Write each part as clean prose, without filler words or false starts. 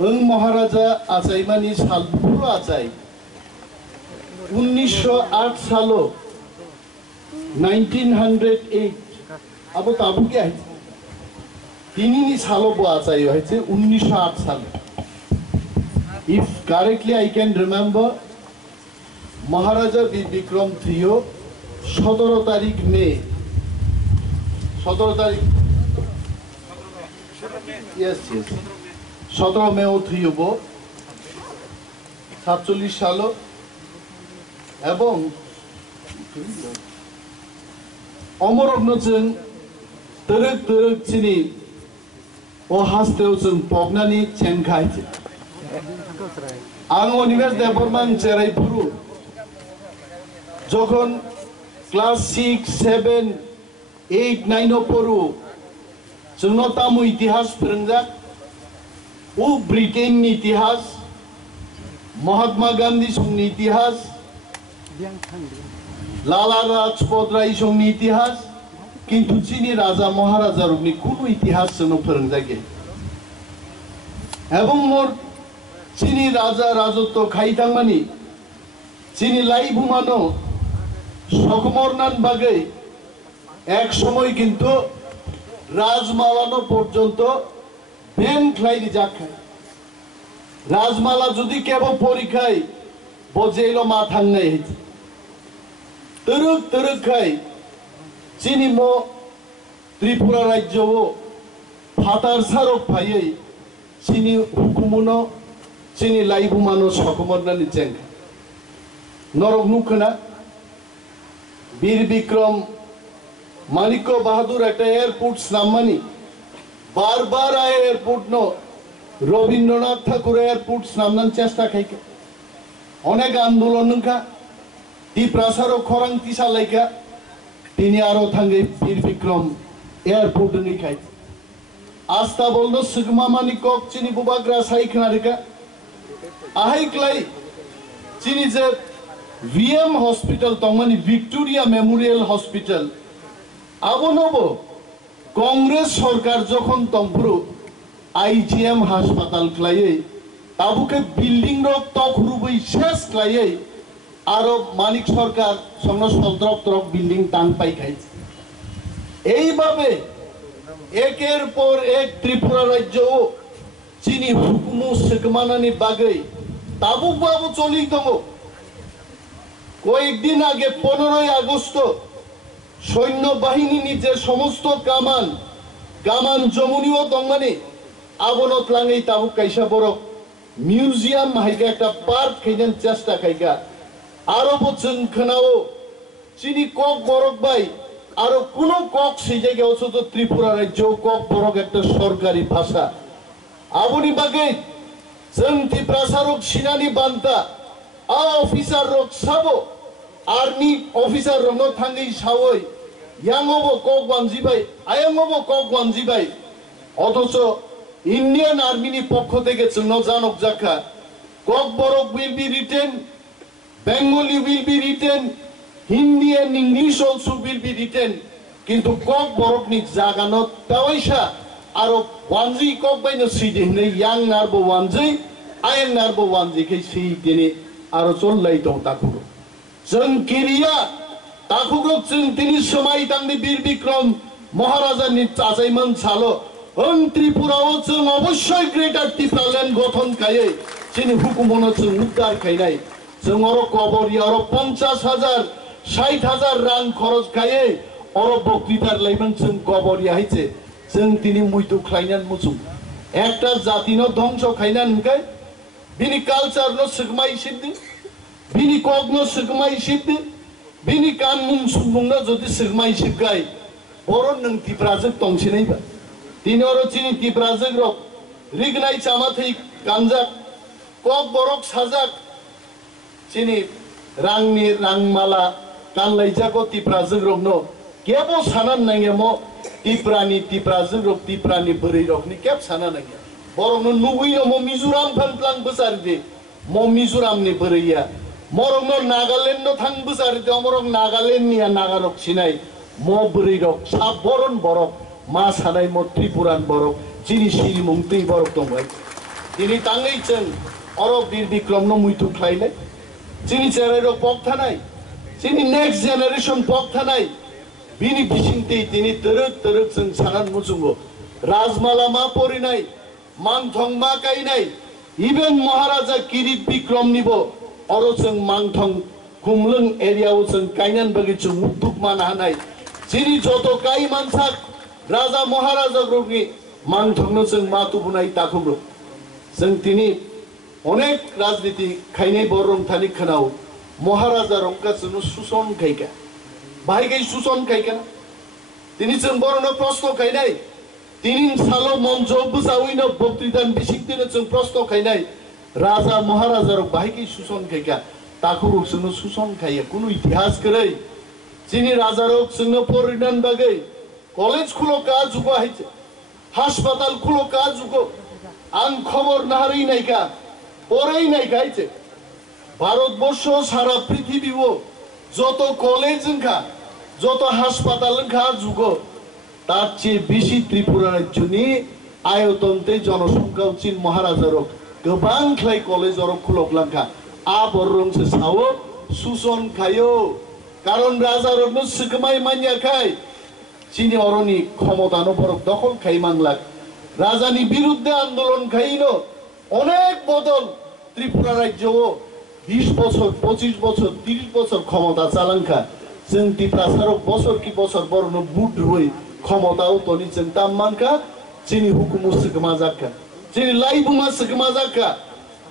महाराजा आचाइमानी सालपुर आचाइ 1908 सालो 1908 अब ताबु क्या है तिनी सालो बो आचाइ হয়েছে 1908 साले if correctly I can remember Maharaja Bir Vikram थियो 17 तारिख मे 17 तारिख yes 17 मे थियो बो 47 सालो এবং অমরগ্ন जों तोरक तोरक चिनी ओ हास्तेव जों पगनानि चेंखायचे आं अनिमेष देबरमान चेराइपुरु যখন ক্লাস 6 7 8 9 পড়ু जोंनो तामु इतिहास फोरोंजा उ ब्रिटेननि इतिहास महात्मा गांधी समनि इतिहास लाला राजपत राय समनि इतिहास किन्तु चीनी राजा महाराजा रुपनि कोनो इतिहास जोंनो फोरोंजा गैया एवं मोर चीनी राजा राजत्व खाइथांमानि चीनी लाइभुमानो সকমরনান বাগে এক সময় কিন্তু রাজমালানো পর্যন্ত ব্যান খাইরি যাখায় রাজমালা যদি কেবল পরীক্ষায় বজেইলো মা থাংনাই হইছে তরুক তরুক খাই চিনি মো ত্রিপুরা রাজ্যও ফাতার সারক ফাইयै চিনি হুকুমনো চিনি লাইভুমানো সকমরনানি চেং নরক নুখনা वीर विक्रम मानिक्य बहादुर एक एयरपोर्ट नामानी बार बार आए एयरपोर्ट नो रवींद्रनाथ ठाकुर एयरपोर्ट नामनान चेष्टा खाइके अनेक आंदोलन का ती प्रासारो खरां तिसा लाइका तिनी आरो थांगे वीर विक्रम एयरपोर्ट नि खाइ आस्था बोलनो सुगमा मानिक्य चिनी बुबाग्रा साइखनारिका आहाइक्लाई चिनी जे VM हॉस्पिटल तंगमानी विक्टोरिया मेमोरियल हॉस्पिटल आबनबो कांग्रेस सरकार जखन तंपुरु IGM हासपाताल खलायै ताबुके बिल्डिंग रक तखरुबै शेष खलायै आरो मानिक सरकार संग सल्द्रक तरक बिल्डिंग टान पाइ खाइছে এইভাবে একের পর এক ত্রিপুরা রাজ্য চিনি হুকুমু সেকমানানি বাগै তাবুক বাবু চলি দङ কয়েকদিন আগে 15 আগস্ট সৈন্যবাহিনী নিজে সমস্ত কামান জমুনিও দংমানি আবনত লাঙেই তাবুক কাইসা বড় মিউজিয়াম হাইকা একটা পার্ক খাইনেন চেষ্টা খাইকা আরো বছর খানাও চিনি কক বরক বাই আরো কোন কক সেই জায়গায় অথচ ত্রিপুরা রাজ্য কক বরক একটা সরকারি ভাষা আবনি বাগে जों ত্রিপুরা সারক সিনানি বান্তা आ ऑफिसर रोक साबो आर्मी ऑफिसर रोनो थांगै सावै यांगोबो कक वानजिबाय आयांगोबो कक वानजिबाय अथच इंडियन आर्मी नि पक्ष থেকে जोंनो जानक जाखा कक बरक will be written Bengali will be written Hindi and English also will be written किन्तु कक बरक नि जागानत तावैसा आरो वानजि कक बायनो सिदिने यां नारबो वानजि आयं नारबो वानजिकै सिदिने आरो चललाई दं ताखुगो जों किरिया ताखुगो जों तिनि समय तांनि वीर विक्रम महाराजानि आचाइमान सालो ओं त्रिपुराओ जों अवश्य ग्रेटार त्रिपुरालेण्ड गठन खायै जोंनि हुकुमनो जों उद्धार खायनाय जों अरो कबरिया अरो 50,000 60,000 रां खरच खायै अरो बक्तितार लाइमान जों कबरिया हाइছে जों तिनि मुइतु खायनान मुसुम एकटा जातिनो ध्वंस खायनान हंखाय बिनी कल्चर नो सुगमाई सिद्धि बिनी कॉग नो सुगमाई सिद्धि बिनी कानून सुबुंगना जदि सुगमाई सिगाय बरो नों तिप्राजक तंसिनायबा तिनि अरो चिनि तिप्राजक रक रिगनाय चामाथै कानजाक कॉग बरक साजाक चिनि रांनि रांमाला कानलायजाको तिप्राजक रकनो केबो सानान नांगेमो तिप्राजक रक तिप्रानि बोरै रकनि केब साना नांगे बरंनो नुगैनो मो मिजोराम फानप्लां बोसारदे मो मिजोराम नि बोरैया मरंनो नागालैंड नो थां बोसारदे अमरक नागालैंड निया नागारक सिनाय मो बोरै रक सा बरन बरक मा सानाय मो त्रिपुरान बरक चिनि सिरि मुंतै बरक दंबाय তিনি তাঙ্গै जों अरब बीर विक्रम न मुइथु खाइले चिनी चेरेरो पक्थानाय चिनी नेक्स्ट जेनेरेशन पक्थानाय बिनि बिसिंते तिनी तरक तरक जों सानान मुजुंगो राजमाला मा परिनाय मांथं मा गायनाय इभेन महाराजा किरीट विक्रम निबो अरो जों मांथं कुमलुं एरियाव जों गायनान बागै जों मुक्तुक मान हानाय चिनी जतो गाय मानसाक राजा महाराजा ग्रुपनि मांथंनो जों मातुबुनाय ताखुगो जों तिनी अनेक राजनीति खायनाय बरं थानि खोनाव महाराजा रंका जों सुसन खायगा बाहायगै सुसन खायगा तिनी जों बरनो प्रश्न खायनाय तिनी सालो मंच बुजावैनो बक्तृतान बिसिंतिनो जों प्रश्न खायनाय राजा महाराजा रं बाहायगै सुसन खायगा ताखुरु जों सुसन खायो कुनु इतिहास करै जिनि राजा रं जों फरिनान बागै कलेज खुलो का जुगो हायचे हासपाताल खुलो का जुगो आं खबर नाहारै नायका परेই নাই গাইছে ভারতবর্ষ সারা পৃথিবীও যত কলেজ ওংখা যত হাসপাতাল ওংখা যুগো তার চেয়ে বেশি ত্রিপুরা রাজ্যনি আয়তনতে জনসংখ্যা চীন মহারাজার গোবাं খ্লাই কলেজ অরব খুলকলাংখা আবর রংসে সাও সুসন খায়ো কারণ রাজারনো সিকমাই মানিয়া খায় চীনি অরনি ক্ষমতানো বরক দখল খাই মাংলাক রাজানি বিরুদ্ধে আন্দোলন খাইনো অনেক বদল ত্রিপুরা রাজ্য 20 বছর 25 বছর 30 বছর ক্ষমতা চালাংখা जों ত্রিপুরা বছর কি বছর বরন বুট রই ক্ষমতাও তনি जों তামমানকা চিনি হুকুমু সিকমা জাকা চিনি লাইবুমা সিকমা জাকা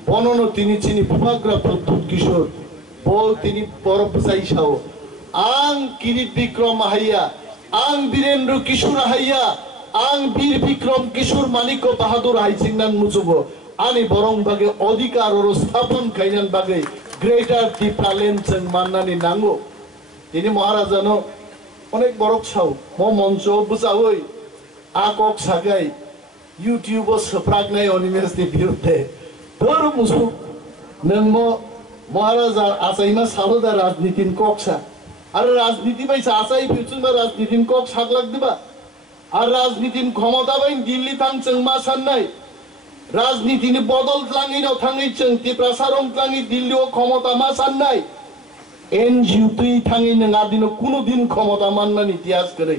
বনন তিনি চিনি বিভাগরা প্রদ্যুৎ কিশোর বল তিনি পরপসাইসাও আং কিরিট বিক্রম হাইয়া আং বীরেন্দ্র কিশোর হাইয়া आं वीर विक्रम किशोर मानिक बाहादुर हाइसिंगनान मुजुगो आनि बरं बागे अधिकार और स्थापन खायनान बागे ग्रेटर टिप्रालेन जों माननानै नांगौ तिनि महाराजानो अनेक बरक साव म मंच बुजावै आकक सागाय यूट्यूब सप्रागनाय अनिमेसनि बिरुद्धे धर मुसु नों महाराजा आसाइमा सालदा राजनीतिन कक्सा आरो राजनीति बायसा आसाइ बिचुनबा राजनीतिन कक सागलाक दिबा আর রাজনীতির ক্ষমতা বাইন দিল্লি থাংচং মা সান্নাই রাজনীতিনি বদল ত্লাঙিনো থাঙিচং ত্রিপ্রাসারং ত্লাঙি দিল্লিও ক্ষমতা মা সান্নাই এনজিও তুই থাঙি নङा দিনো কোনো দিন ক্ষমতা মাননানি ইতিহাস করে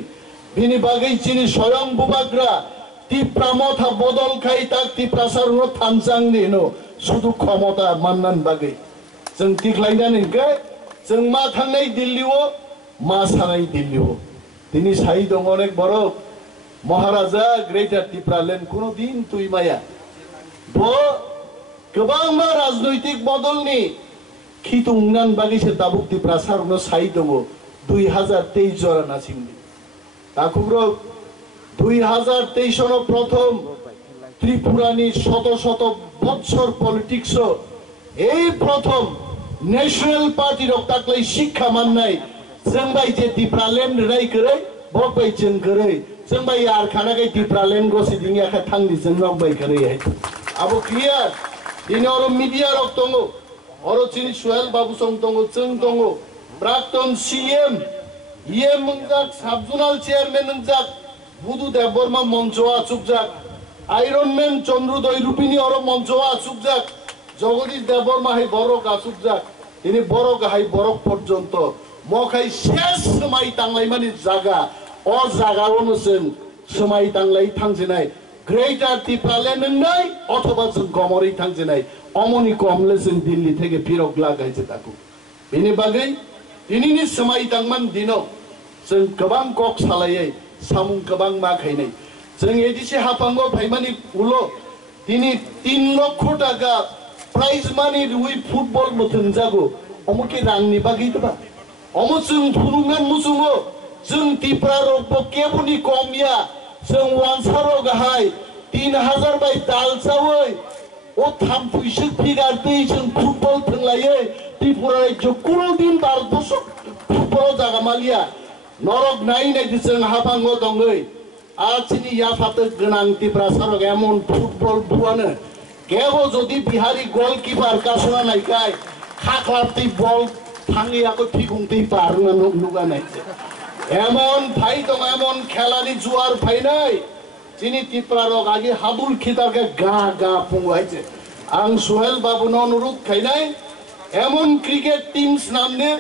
বিনি বাগै চিনি স্বয়ং বুবাগ্রা ত্রিপ্রা মথা বদল খাই তা ত্রিপ্রাসারনো থানচাং নেনো শুধু ক্ষমতা মাননান বাগै जों টিকলাইনানি গে जों মা থাঙাই দিল্লিও মা সানাই দিল্লিও তিনি সাই দङ অনেক বড় महाराजा ग्रेटर टिप्रालेन कोनो दिन तुई माया बो गोबां मा राजनैतिक बदलनि खितुंगनान बागिसे ताबुक टिप्रासारनो साइ दङ 2023 जरा नासिंनि ताकुग्रो 2023 नो प्रथम त्रिपुरानि शत शत बछर पलिटिक्स এই প্রথম ন্যাশনাল পার্টি রক্তাকলাই শিক্ষা মাননাই जों बाय जे टिप्रालेन राय करे बक बाय जों करे जों बाय यार खाना गै टिप्रालेन गसि दिनिया खा थांदि जों रक बाय करे है अब क्लियर दिन और मीडिया रक दङो और चिनि सुहेल बाबू सं दङो जों दङो प्राक्तन सीएम ये मंजाक साबजुनाल चेयरमैन नंजाक बुदु देबबर्मा मंचवा चुकजाक आयरन मैन चंद्रोदय रूपिणी और मंचवा चुकजाक जगदीश देबबर्मा हाय बरक आचुकजाक इनि बरक हाय बरक पर्यन्त मखाय शेष समाय तांलाय मानि जागा अ जागावनो जों समाय तांलाय थांजेनाय ग्रेटर टिप्रालेन नंनाय अथवा जों गमरै थांजेनाय अमनि कमले जों दिल्ली থেকে फिरक लागायছে ताकु बेनि बागै दिनैनि समाय तांमान दिनाव जों गोबां कक सालायै सामुं गोबां मा खायनाय जों एदिसे हाफांगो फाइमानि उलो दिनै 3 लाख टाका प्राइज मानि रुइ फुटबल मथुन जागो अमुके रांनि बागै दबा अमु जों फुरुंगान मुसुङो जों टिप्रा रक केबुनि कमिया जों वानसारो गाहाय 3000 बाय दालसावै ओ थामफुइसो फिगार दै जों फुटबल थंलायै टिप्रा राज्य कुनो दिन 12 बছर फुटबल जागा मालिया नरक नाय जों हाफांगो दङै आथिनि याफाते गोनां टिप्रा सारक एमन फुटबल बुआनो केबो जदि बिहारी गोलकीपार कासना नायकाय खाख्लाबति बल थाङियाको फिगुंतै पारना नुगानाय एमन फाइ दङ एमन खेलानि जुवार फाइनाय যিনি ত্রিপুরারক আগে হাবুল খিতারকে গা গা ফুঙ্গাইছে আং সোহেল বাবুন অনুরোধ খাইনাই এমন ক্রিকেট টিমস নামনে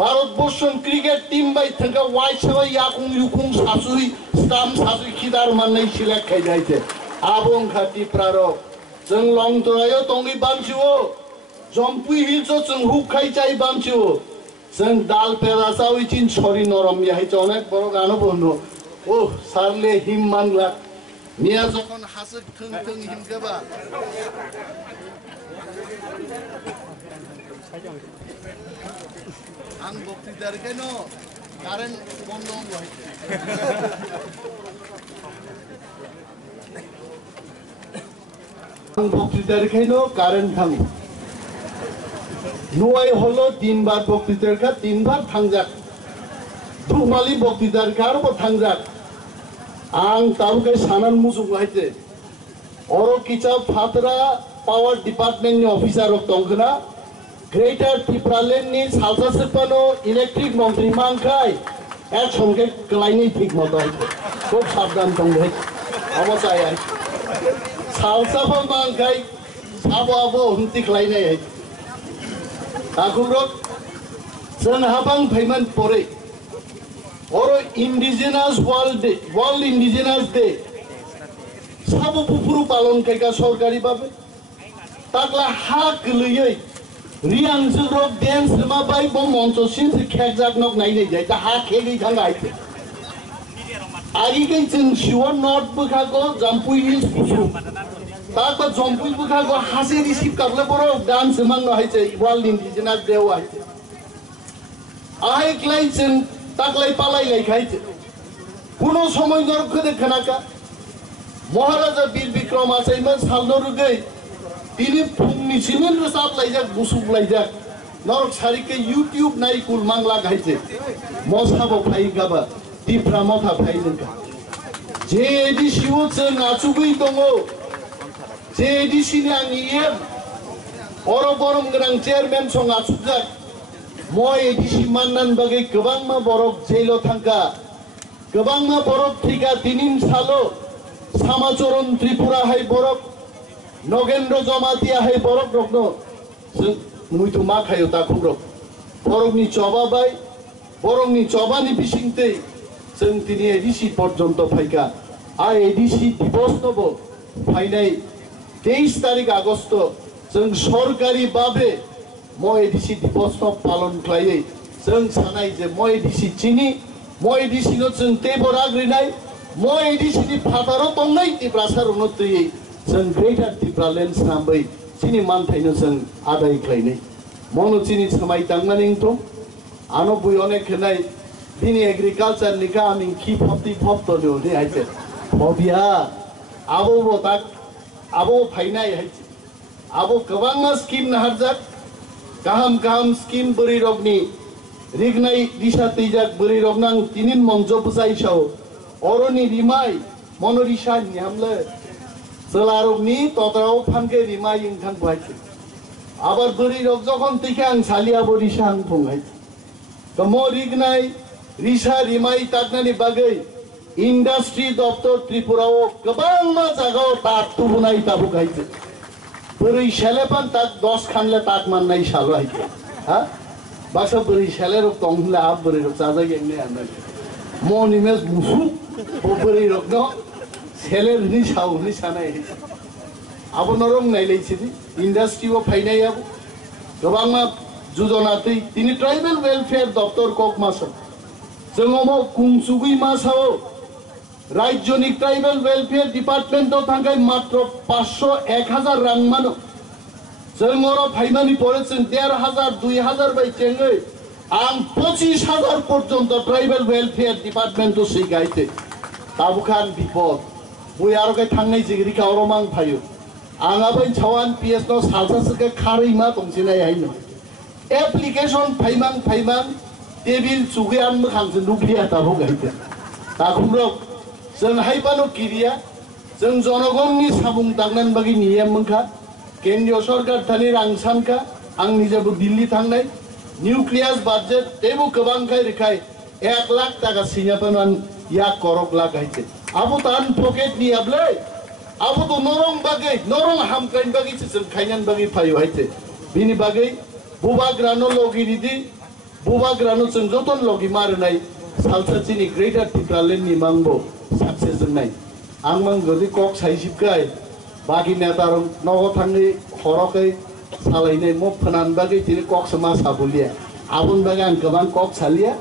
ভারতবর্ষ ক্রিকেট টিম বাই থেকে ওয়াই সবাই ইয়াকুং ইউকুং শাসুই স্টাম শাসুই খিদার মাননাই সিলেক্ট খাইনাইছে আবং খা ত্রিপুরারক जों लंतरायो तंगि बामचिओ जम्पुइ हिलसो जों हुखाइ चाइ बामचिओ जों दाल पेरासाव इचिन सरि नरम याहाय अनेक बड़ गानो बनो ओ सारले हिम मानला मिया जखन हासक थों थों हिमगोबा आं बक्तिदारखायनो कारेन्ट बन्द हइছে বক্তৃতারখাইনো কারেন্ট থাঙ্গো নুয়াই হলো 3 বার বক্তৃতারখা 3 বার থাংজাক দুমালি বক্তৃতারখা আরো থাংজাক आं तालुकाय सानान मुजुग हायते अरो किचा फातरा पावर डिपार्टमेंट नि ऑफिसर तंगना ग्रेटर त्रिपुरालैंड नि सालसा सेपानो इलेक्ट्रिक मंत्री मांखाय एक संगे क्लाइनि ठीक मत हायते खूब साबधान तंगै अमसाय सालसा मांखाय साबो आबो हुंति क्लाइनाय हाय ताकुरो जों हाबां फैमान परे और इंडिजिनास वर्ल्ड इंडिजिनास डे सब पुपुरु पालन कैका सरकारी बाबे ताकला हा गलैयै रियांजल रक डेंस मा बाय बम मंचसिन खेकजाक नक नायनै जाय ता हा खेगै थांगायते आगि गै जों शिवर north बुखागो Jampui hills पुपुरु ताकबा Jampui बुखागो हासे receive करले बरो डान्स मान हायचे वर्ल्ड इंडिजिनास डे हायचे आइ क्लाइजन ताकलाई पालाई लाइखाइते कुनो समय नरखदे खनाका महाराजा वीर विक्रम आसाइमन सालदरुगै तिनि फुंनि सिमिन रसाब लाइजाक गुसुब लाइजाक नरक सारिके यूट्यूब नाइ कुल मांगला गाइते मसाबो फाइगाबा तिफ्रा मथा फाइनका जे एडिसिओ जों आचुगै दङो जे एडिसिनि आंनि एम अरो बरम गोनां चेयारमेन सं आचुगजाक মই এডিসি মান্নান বাগে गोबांमा बरफ जेलो थांका गोबांमा बरफ थिका दिनिम सालो सामाचरन त्रिपुरा हाय बरफ नगेन्द्र जमातिया हाय बरफ रखनो जों मुइतु मा खायो ताखुब्रक बरफनि चबा बाय बरफनि चबानि बिसिंते जों दिनै एडिसि पर्यन्त फाइका आ एडिसि दिवस नबो फाइनाय 23 तारिख आगस्ट जों सरकारि बाबे मएडिसि दिवस पालन खालायै जों सानाय जे मएडिसि चिनि मएडिसिनो जों टेबर आग्रिनाय मएडिसिनि फादारो दंनाय तिब्रासार उन्नतियै जों ग्रेटर त्रिपुरालैंड नामै चिनि मानथायनो जों आदाय खालायनाय मनो चिनि समाय तांनानिंथ आनो बुय अनेक होनाय दिनि एग्रिकालचार निका आमिं खि फप्ति फप्तलो दे हायते हबिया आबो बता आबो फाइनाय हायते आबो गोबां स्किम नाहारजाक गाहाम गाहाम स्किम बोरै रगनि रिगनाय दिशा तैजाक बोरै रगनां तिनिन मंजो बुजाइसाव अरनि रिमाय मनरिसा निहामले सोलारगनि तत्राव फानके रिमाय इंथां बायते आबार बोरै रग जखन तैखे आं सालिया बोरिसा आं बुंहाय गम रिगनाय रिसा रिमाय ताकनानि बागै इंडस्ट्री दफ्तर त्रिपुराव गोबां मा जागाव ताक तुबुनाय ताबुगायते बोरै सेलेपान ताक 10 खानले ताक माननाय सालो हायते हा बासा बोरै सेलेर तंहला आ बोरै रक जाजा गेंने आना मनिमेस मुसु बोरै रक न सेलेर नि सावनि सानाय आबो नरम नायलायसिदि इंडस्ट्रीव फाइनाय आबो गोबांमा जुजनातै तिनि ट्राइबल वेलफेयर दफ्तर ककमास जोंमो कुंसुगुइ मासाव राज्यनि ट्राइबल वेलफेयर डिपार्टमेंट थांगाय मात्र 500-1000 रां मानो जोंरो फाइमानि परे जों 1500-2000 बाय चेंगै आं 25000 पर्यन्त ट्राइबल वेलफेयर डिपार्टमेंट तो सिगायते ताबुखान बिपद बुय आरोगाय थांनाय जिगरिका अरमां फायो आंगाबै छवान पीएस नो सालसासके खारै मा दंसिनाय हायनो एप्लिकेशन फाइमान टेबिल सुगैयान मोखांजो नुक्लिया ताबो गायते ताखुमरो जों हाइबानो किरिया जों जनगणनि साबुं दांनान बागै नियम मोनखा केंद्रीय सरकार थानि रां सानखा आं निजेबो दिल्ली थांनाय निउक्लियास बाजेट तेबो गोबांखाय रेखाय 1 लाख टाका सिनापनान 1 crore lakh गायते abo tan pocket ni able abo to norong bagai norong hamkain bagi sisen khainan bagi phayo haite bini bagai buba grano logi ridi buba grano chung joton logi marnai salsa chini greater tipralen ni mangbo success nai angmang godi kok saisip kai bagi netarong nogo thangi horokai salainai mo phanan bagi tini kok sama sabulia abun bagan gaban kok salia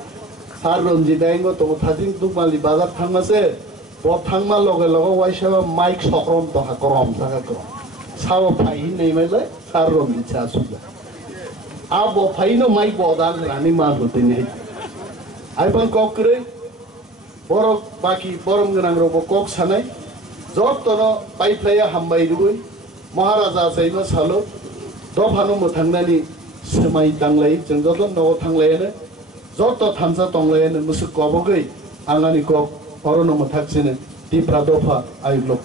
sar ronjidaingo to thajing tukmali bazar thangmase bo thangma loge loge waisaba mic sokrom to hakrom taka krom sawo phai nei mai le sar ronji cha suga abo phai no mic bodan rani ma hote nei ai ban kok kre borok baki borom ganang robo kok sanai job tono pai playa hambai rugui maharaja saima salo do phano mo thangnani semai tanglai jengjoton no thanglai ne joto thamsa tonglai ne musu kobogai angani kok orono mo thaksine tipra dofa ayuklok